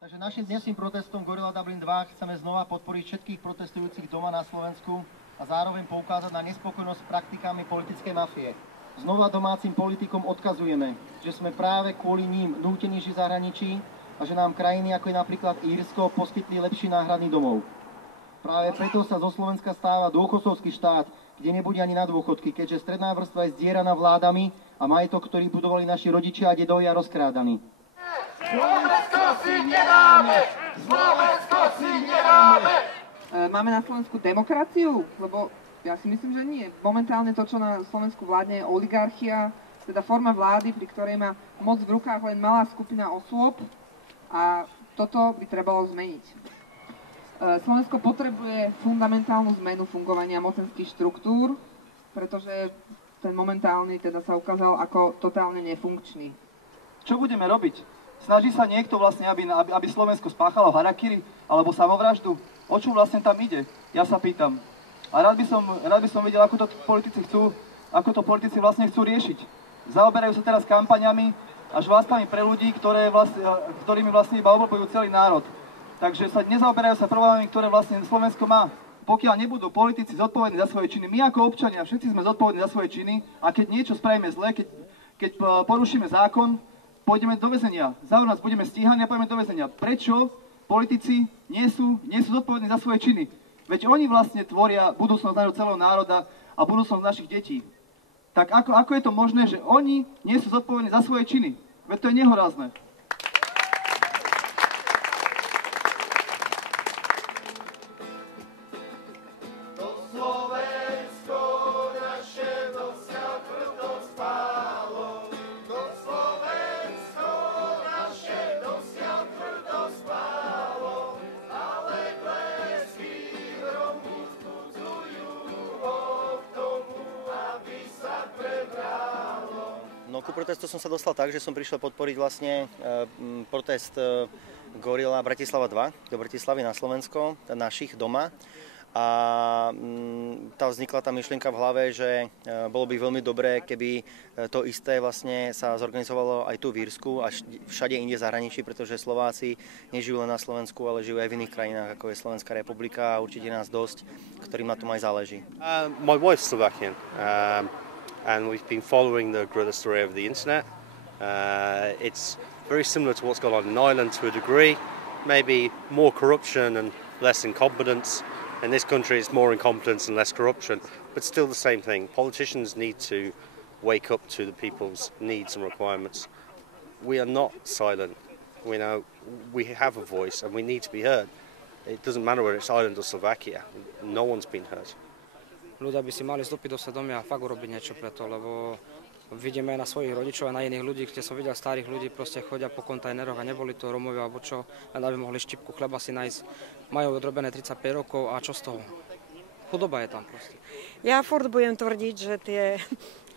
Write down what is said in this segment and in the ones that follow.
Takže našim dnešným protestom Gorilla Dublin 2 chceme znova podporiť všetkých protestujúcich doma na Slovensku a zároveň poukázať na nespokojnosť s praktikami politickej mafie. Znova domácim politikom odkazujeme, že sme práve kvôli ním nútení žiť v zahraničí a že nám krajiny ako je napríklad Írsko poskytli lepší náhradný domov. Práve preto sa zo Slovenska stáva dôchodcovský štát, kde nebude ani na dôchodky, keďže stredná vrstva je zdieraná vládami a majetok, ktorý budovali naši rodičia a dedovia, rozkrádaný. Slovensko si nedáme! Slovensko si nedáme! Máme na Slovensku demokraciu? Lebo ja si myslím, že nie. Momentálne to, čo na Slovensku vládne, je oligarchia, teda forma vlády, pri ktorej má moc v rukách len malá skupina osôb a toto by trebalo zmeniť. Slovensko potrebuje fundamentálnu zmenu fungovania mocenských štruktúr, pretože ten momentálny teda sa ukázal ako totálne nefunkčný. Čo budeme robiť? Snaží sa niekto vlastne, aby Slovensko spáchalo harakiri alebo samovraždu? O čom vlastne tam ide? Ja sa pýtam. A rád by som videl, ako to politici vlastne chcú riešiť. Zaoberajú sa teraz kampaňami a žvástvami pre ľudí, ktorými vlastne iba obľúbujú celý národ. Takže sa nezaoberajú sa problémami, ktoré vlastne Slovensko má. Pokiaľ nebudú politici zodpovední za svoje činy, my ako občania, všetci sme zodpovední za svoje činy a keď niečo spravíme zle, keď porušíme zákon, pôjdeme do väzenia. Za nás budeme stíhaní a pôjdeme do väzenia. Prečo politici nie sú zodpovední za svoje činy? Veď oni vlastne tvoria budúcnosť nášho celého národa a budúcnosť našich detí. Tak ako je to možné, že oni nie sú zodpovední za svoje činy? Veď to je nehorázne. No, ku protestu som sa dostal tak, že som prišiel podporiť vlastne protest Gorilla Bratislava 2 do Bratislavy na Slovensko, našich doma. A vznikla tá myšlienka v hlave, že bolo by veľmi dobré, keby to isté vlastne sa zorganizovalo aj tu v Írsku a všade inde v zahraničí, pretože Slováci nežijú len na Slovensku, ale žijú aj v iných krajinách, ako je Slovenská republika a určite nás dosť, ktorým na tom aj záleží. My wife's Slovakian. And we've been following the guerrilla story over the internet. It's very similar to what's gone on in Ireland to a degree, maybe more corruption and less incompetence. In this country it's more incompetence and less corruption, but still the same thing. Politicians need to wake up to the people's needs and requirements. We are not silent. We have a voice and we need to be heard. It doesn't matter whether it's Ireland or Slovakia. No one's been heard. Ľudia by si mali vstúpiť do svedomia a fakt urobiť niečo preto, lebo vidíme aj na svojich rodičov a na iných ľudí, kde som videl starých ľudí, proste chodia po kontajneroch a neboli to Romovia alebo čo, len aby mohli štipku chleba si nájsť. Majú odrobené 35 rokov a čo z toho? Chudoba je tam proste. Ja furt budem tvrdiť, že tie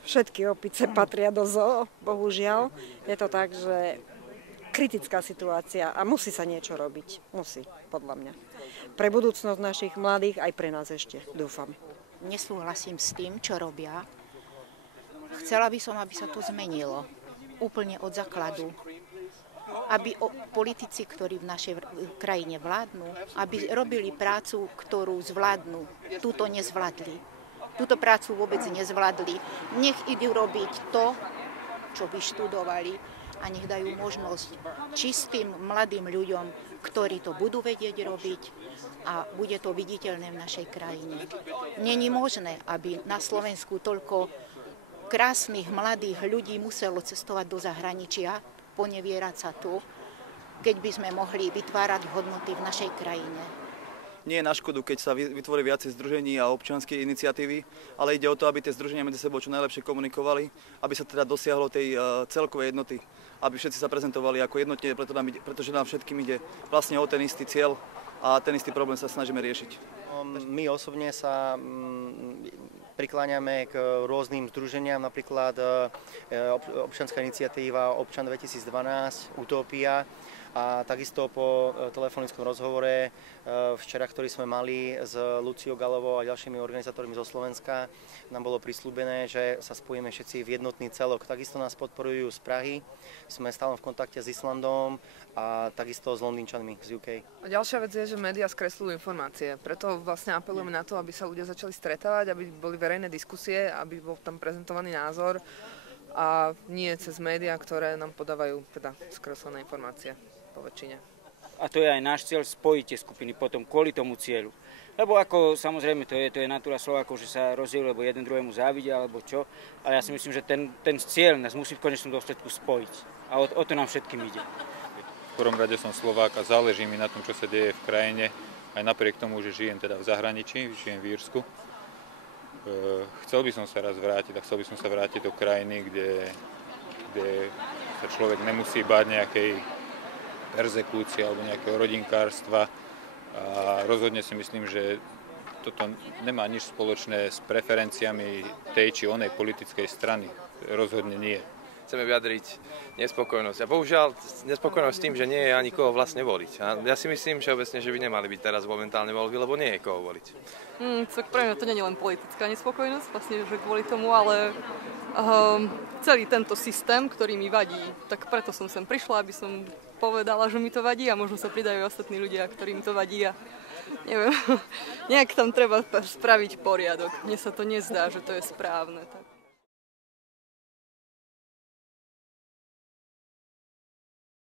všetky opice patria do zoo, bohužiaľ. Je to tak, že kritická situácia a musí sa niečo robiť. Musí, podľa mňa. Pre budúcnosť našich mladých, aj pre nás ešte, dúfam. Nesúhlasím s tým, čo robia. Chcela by som, aby sa to zmenilo. Úplne od základu. Aby politici, ktorí v našej krajine vládnu, aby robili prácu, ktorú zvládnu. Túto nezvládli. Túto prácu vôbec nezvládli. Nech idú robiť to, čo vyštudovali a nech dajú možnosť čistým mladým ľuďom, ktorí to budú vedieť robiť a bude to viditeľné v našej krajine. Není možné, aby na Slovensku toľko krásnych mladých ľudí muselo cestovať do zahraničia, ponevierať sa tu, keď by sme mohli vytvárať hodnoty v našej krajine. Nie je na škodu, keď sa vytvorí viacej združení a občianskej iniciatívy, ale ide o to, aby tie združenia medzi sebou čo najlepšie komunikovali, aby sa teda dosiahlo tej celkovej jednoty, aby všetci sa prezentovali ako jednotne, pretože nám všetkým ide vlastne o ten istý cieľ a ten istý problém sa snažíme riešiť. My osobne sa prikláňame k rôznym združeniam, napríklad občianska iniciatíva Občan 2012, Utopia. A takisto po telefonickom rozhovore včera, ktorý sme mali s Luciou Galovou a ďalšími organizátormi zo Slovenska, nám bolo prisľúbené, že sa spojíme všetci v jednotný celok. Takisto nás podporujú z Prahy, sme stále v kontakte s Islandom a takisto s Londýnčanmi z UK. A ďalšia vec je, že médiá skresľujú informácie. Preto vlastne apelujeme na to, aby sa ľudia začali stretávať, aby boli verejné diskusie, aby bol tam prezentovaný názor a nie cez médiá, ktoré nám podávajú teda skreslené informácie po väčšine. A to je aj náš cieľ, spojiť tie skupiny potom kvôli tomu cieľu. Lebo ako samozrejme to je natúra Slovákov, že sa rozdielu, lebo jeden druhému závidia alebo čo, ale ja si myslím, že ten cieľ nás musí v konečnom dôsledku spojiť. A o to nám všetkým ide. V prvom rade som Slovák a záleží mi na tom, čo sa deje v krajine, aj napriek tomu, že žijem teda v zahraničí, žijem v Írsku. Chcel by som sa raz vrátiť a chcel by som sa vrátiť do krajiny, kde sa človek nemusí báť nejakej perzekúcie alebo nejakého rodinkárstva. A rozhodne si myslím, že toto nemá nič spoločné s preferenciami tej či onej politickej strany. Rozhodne nie. Chceme vyjadriť nespokojnosť. A bohužiaľ nespokojnosť s tým, že nie je ani koho vlastne voliť. A ja si myslím všeobecne, že by nemali byť teraz momentálne voľby, lebo nie je koho voliť. Tak pre mňa to nie je len politická nespokojnosť, vlastne, že kvôli tomu, ale celý tento systém, ktorý mi vadí, tak preto som sem prišla, aby som povedala, že mi to vadí a možno sa pridajú ostatní ľudia, ktorým to vadí a neviem, nejak tam treba spraviť poriadok. Mne sa to nezdá, že to je správne. Tak.